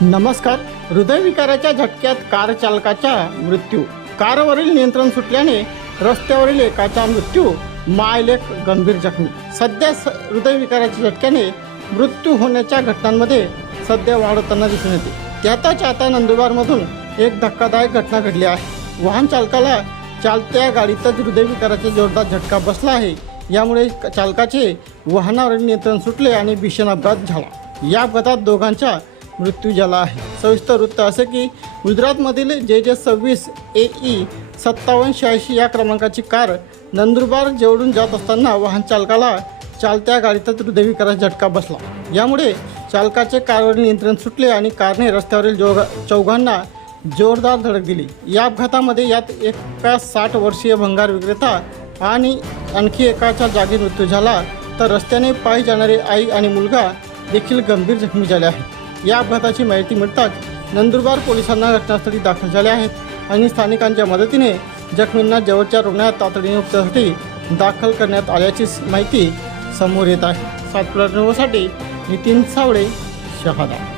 नमस्कार. हृदयविकाराच्या झटक्यात कार चालकाचा मृत्यू. कारवरील नियंत्रण सुटल्याने रस्त्यावरील एकाचा मृत्यू. मायलेक गंभीर जखमी. सध्या स- हृदयविकाराच्या झटक्याने मृत्यू होण्याच्या घटनांमध्ये सध्या वाढ होताना दिसून येते. त्यातच आता नंदुरबारमधून एक धक्कादायक घटना घडली आहे. वाहन चालकाला चालत्या गाडीतच हृदयविकाराचा जोरदार झटका बसला आहे. यामुळे चालकाचे वाहनावरील नियंत्रण सुटले आणि भीषण अपघात झाला. या अपघातात दोघांच्या मृत्यू झाला आहे. सविस्तर वृत्त असे की गुजरातमधील जे जे सव्वीस ए ई सत्तावन्न शहाऐंशी या क्रमांकाची कार नंदुरबार जेवढून जात असताना वाहन चालकाला चालत्या गाडीतच हृदयविकाराचा झटका बसला. यामुळे चालकाचे कारवर नियंत्रण सुटले आणि कारने रस्त्यावरील जोग चौघांना जोरदार धडक दिली. या अपघातामध्ये यात एका साठ वर्षीय भंगार विक्रेता आणि आणखी एकाचा जागी मृत्यू झाला तर रस्त्याने पायी जाणारे आई आणि मुलगा देखील गंभीर जखमी झाले आहेत. या अपघाताची माहिती मिळताच नंदुरबार पोलिसांना घटनास्थळी दाखल झाले आहेत आणि स्थानिकांच्या मदतीने जखमींना जवळच्या रुग्णालयात तातडीने उपचारासाठी दाखल करण्यात आल्याची माहिती समोर येत आहे. सातपुडा नितीन सावळे शहादा.